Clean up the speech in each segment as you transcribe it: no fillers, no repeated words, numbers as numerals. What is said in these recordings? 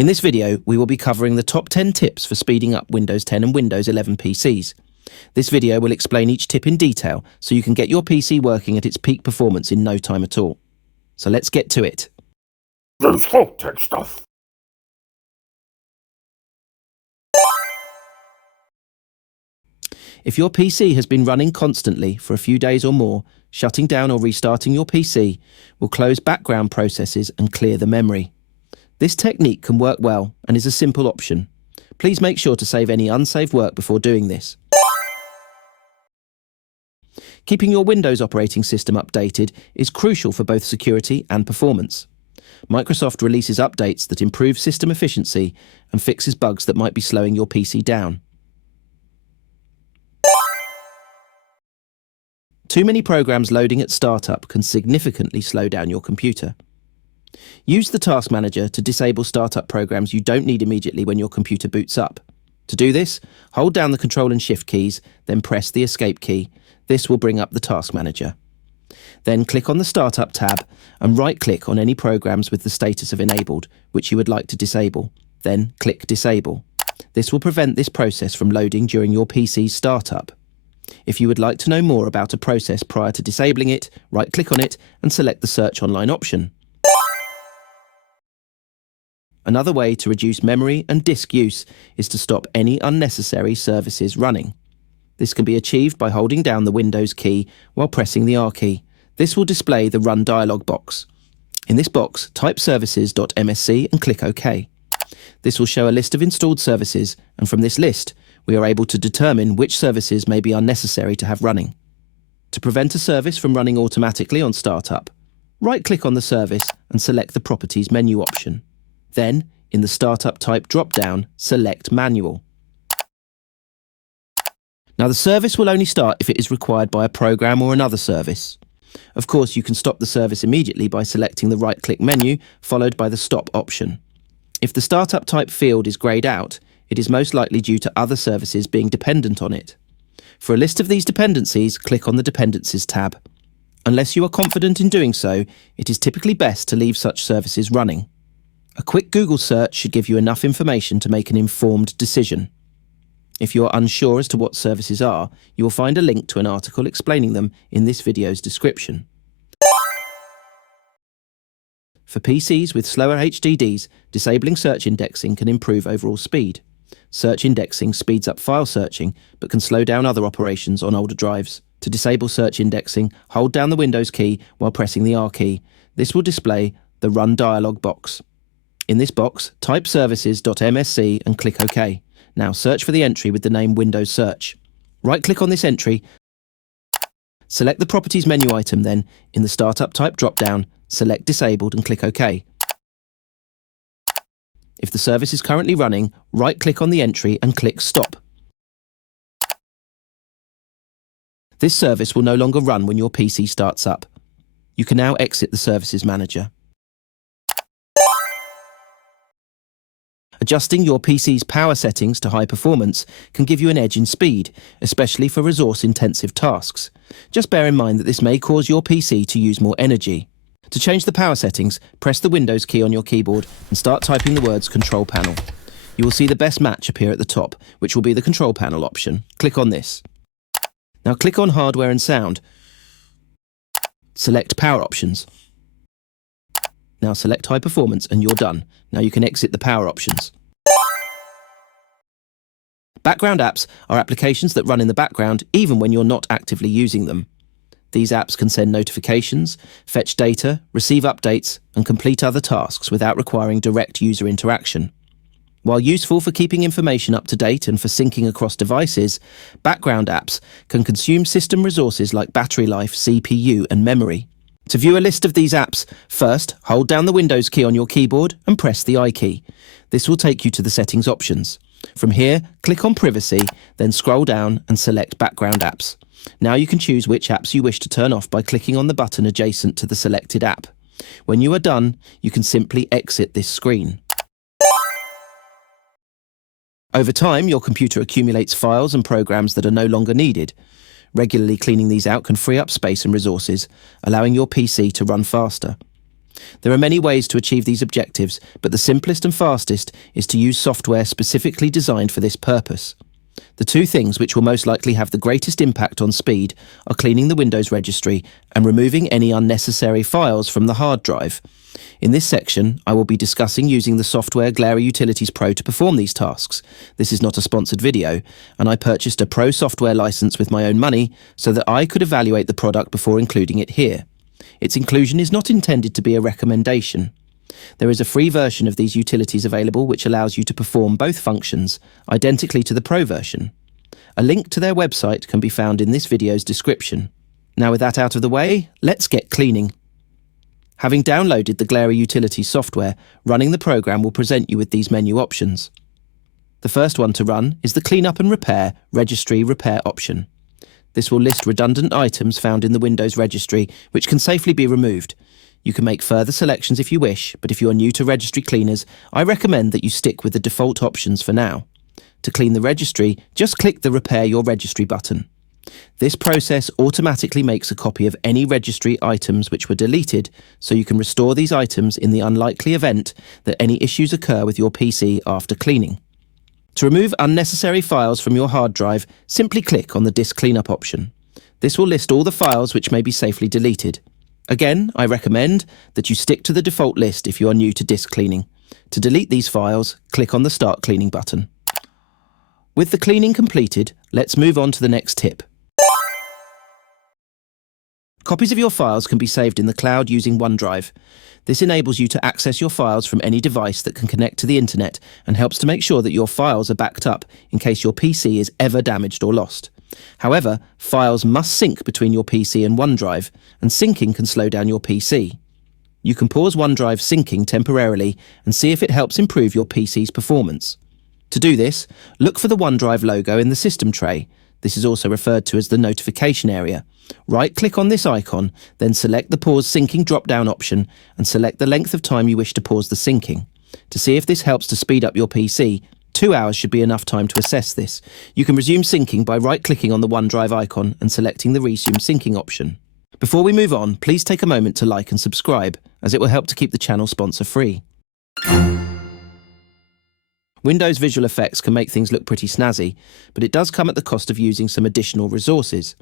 In this video, we will be covering the top 10 tips for speeding up Windows 10 and Windows 11 PCs. This video will explain each tip in detail so you can get your PC working at its peak performance in no time at all. So let's get to it. Useful tech stuff. If your PC has been running constantly for a few days or more, shutting down or restarting your PC will close background processes and clear the memory. This technique can work well and is a simple option. Please make sure to save any unsaved work before doing this. Keeping your Windows operating system updated is crucial for both security and performance. Microsoft releases updates that improve system efficiency and fixes bugs that might be slowing your PC down. Too many programs loading at startup can significantly slow down your computer. Use the Task Manager to disable startup programs you don't need immediately when your computer boots up. To do this, hold down the Control and Shift keys, then press the Escape key. This will bring up the Task Manager. Then click on the Startup tab and right-click on any programs with the status of enabled, which you would like to disable. Then click Disable. This will prevent this process from loading during your PC's startup. If you would like to know more about a process prior to disabling it, right-click on it and select the Search Online option. Another way to reduce memory and disk use is to stop any unnecessary services running. This can be achieved by holding down the Windows key while pressing the R key. This will display the Run dialog box. In this box, type services.msc and click OK. This will show a list of installed services, and from this list, we are able to determine which services may be unnecessary to have running. To prevent a service from running automatically on startup, right-click on the service and select the Properties menu option. Then, in the Startup Type drop-down, select Manual. Now, the service will only start if it is required by a program or another service. Of course, you can stop the service immediately by selecting the right-click menu, followed by the Stop option. If the Startup Type field is greyed out, it is most likely due to other services being dependent on it. For a list of these dependencies, click on the Dependencies tab. Unless you are confident in doing so, it is typically best to leave such services running. A quick Google search should give you enough information to make an informed decision. If you are unsure as to what services are, you will find a link to an article explaining them in this video's description. For PCs with slower HDDs, disabling search indexing can improve overall speed. Search indexing speeds up file searching, but can slow down other operations on older drives. To disable search indexing, hold down the Windows key while pressing the R key. This will display the Run dialog box. In this box, type services.msc and click OK. Now search for the entry with the name Windows Search. Right-click on this entry, select the Properties menu item, then, in the Startup Type drop-down, select Disabled and click OK. If the service is currently running, right-click on the entry and click Stop. This service will no longer run when your PC starts up. You can now exit the Services Manager. Adjusting your PC's power settings to high performance can give you an edge in speed, especially for resource-intensive tasks. Just bear in mind that this may cause your PC to use more energy. To change the power settings, press the Windows key on your keyboard and start typing the words Control Panel. You will see the best match appear at the top, which will be the Control Panel option. Click on this. Now click on Hardware and Sound. Select Power Options. Now select High Performance and you're done. Now you can exit the power options. Background apps are applications that run in the background even when you're not actively using them. These apps can send notifications, fetch data, receive updates, and complete other tasks without requiring direct user interaction. While useful for keeping information up to date and for syncing across devices, background apps can consume system resources like battery life, CPU, and memory. To view a list of these apps, first, hold down the Windows key on your keyboard and press the I key. This will take you to the Settings options. From here, click on Privacy, then scroll down and select Background Apps. Now you can choose which apps you wish to turn off by clicking on the button adjacent to the selected app. When you are done, you can simply exit this screen. Over time, your computer accumulates files and programs that are no longer needed. Regularly cleaning these out can free up space and resources, allowing your PC to run faster. There are many ways to achieve these objectives, but the simplest and fastest is to use software specifically designed for this purpose. The two things which will most likely have the greatest impact on speed are cleaning the Windows registry and removing any unnecessary files from the hard drive. In this section, I will be discussing using the software Glary Utilities Pro to perform these tasks. This is not a sponsored video, and I purchased a Pro software license with my own money so that I could evaluate the product before including it here. Its inclusion is not intended to be a recommendation. There is a free version of these utilities available which allows you to perform both functions, identically to the Pro version. A link to their website can be found in this video's description. Now with that out of the way, let's get cleaning. Having downloaded the Glary Utilities software, running the program will present you with these menu options. The first one to run is the Clean Up and Repair Registry Repair option. This will list redundant items found in the Windows registry which can safely be removed. You can make further selections if you wish, but if you are new to registry cleaners, I recommend that you stick with the default options for now. To clean the registry, just click the Repair Your Registry button. This process automatically makes a copy of any registry items which were deleted, so you can restore these items in the unlikely event that any issues occur with your PC after cleaning. To remove unnecessary files from your hard drive, simply click on the Disk Cleanup option. This will list all the files which may be safely deleted. Again, I recommend that you stick to the default list if you are new to disk cleaning. To delete these files, click on the Start Cleaning button. With the cleaning completed, let's move on to the next tip. Copies of your files can be saved in the cloud using OneDrive. This enables you to access your files from any device that can connect to the internet and helps to make sure that your files are backed up in case your PC is ever damaged or lost. However, files must sync between your PC and OneDrive, and syncing can slow down your PC. You can pause OneDrive syncing temporarily and see if it helps improve your PC's performance. To do this, look for the OneDrive logo in the system tray. This is also referred to as the notification area. Right-click on this icon, then select the Pause Syncing drop-down option and select the length of time you wish to pause the syncing. To see if this helps to speed up your PC, 2 hours should be enough time to assess this. You can resume syncing by right-clicking on the OneDrive icon and selecting the Resume Syncing option. Before we move on, please take a moment to like and subscribe, as it will help to keep the channel sponsor-free. Windows visual effects can make things look pretty snazzy, but it does come at the cost of using some additional resources.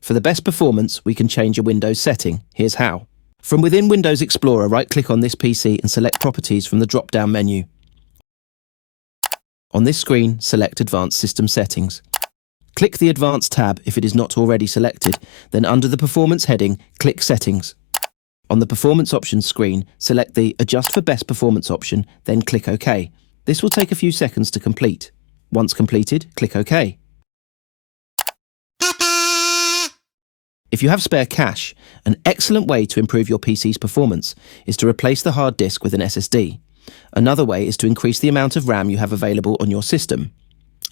For the best performance, we can change a Windows setting. Here's how. From within Windows Explorer, right-click on this PC and select Properties from the drop-down menu. On this screen, select Advanced System Settings. Click the Advanced tab if it is not already selected, then under the Performance heading, click Settings. On the Performance Options screen, select the Adjust for Best Performance option, then click OK. This will take a few seconds to complete. Once completed, click OK. If you have spare cache, an excellent way to improve your PC's performance is to replace the hard disk with an SSD. Another way is to increase the amount of RAM you have available on your system.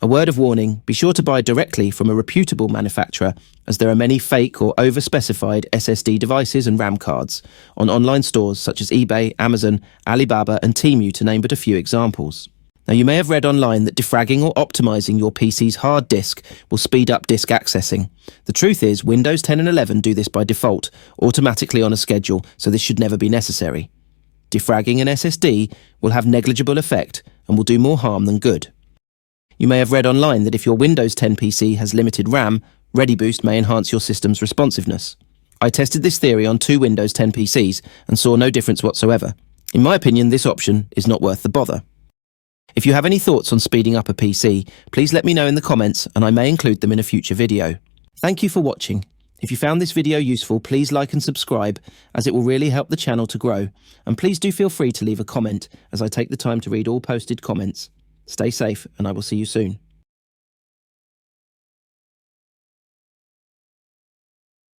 A word of warning, be sure to buy directly from a reputable manufacturer, as there are many fake or over-specified SSD devices and RAM cards on online stores such as eBay, Amazon, Alibaba and Temu, to name but a few examples. Now, you may have read online that defragging or optimizing your PC's hard disk will speed up disk accessing. The truth is, Windows 10 and 11 do this by default, automatically on a schedule, so this should never be necessary. Defragging an SSD will have negligible effect and will do more harm than good. You may have read online that if your Windows 10 PC has limited RAM, ReadyBoost may enhance your system's responsiveness. I tested this theory on 2 Windows 10 PCs and saw no difference whatsoever. In my opinion, this option is not worth the bother. If you have any thoughts on speeding up a PC, please let me know in the comments and I may include them in a future video. Thank you for watching. If you found this video useful, please like and subscribe, as it will really help the channel to grow. And please do feel free to leave a comment, as I take the time to read all posted comments. Stay safe, and I will see you soon.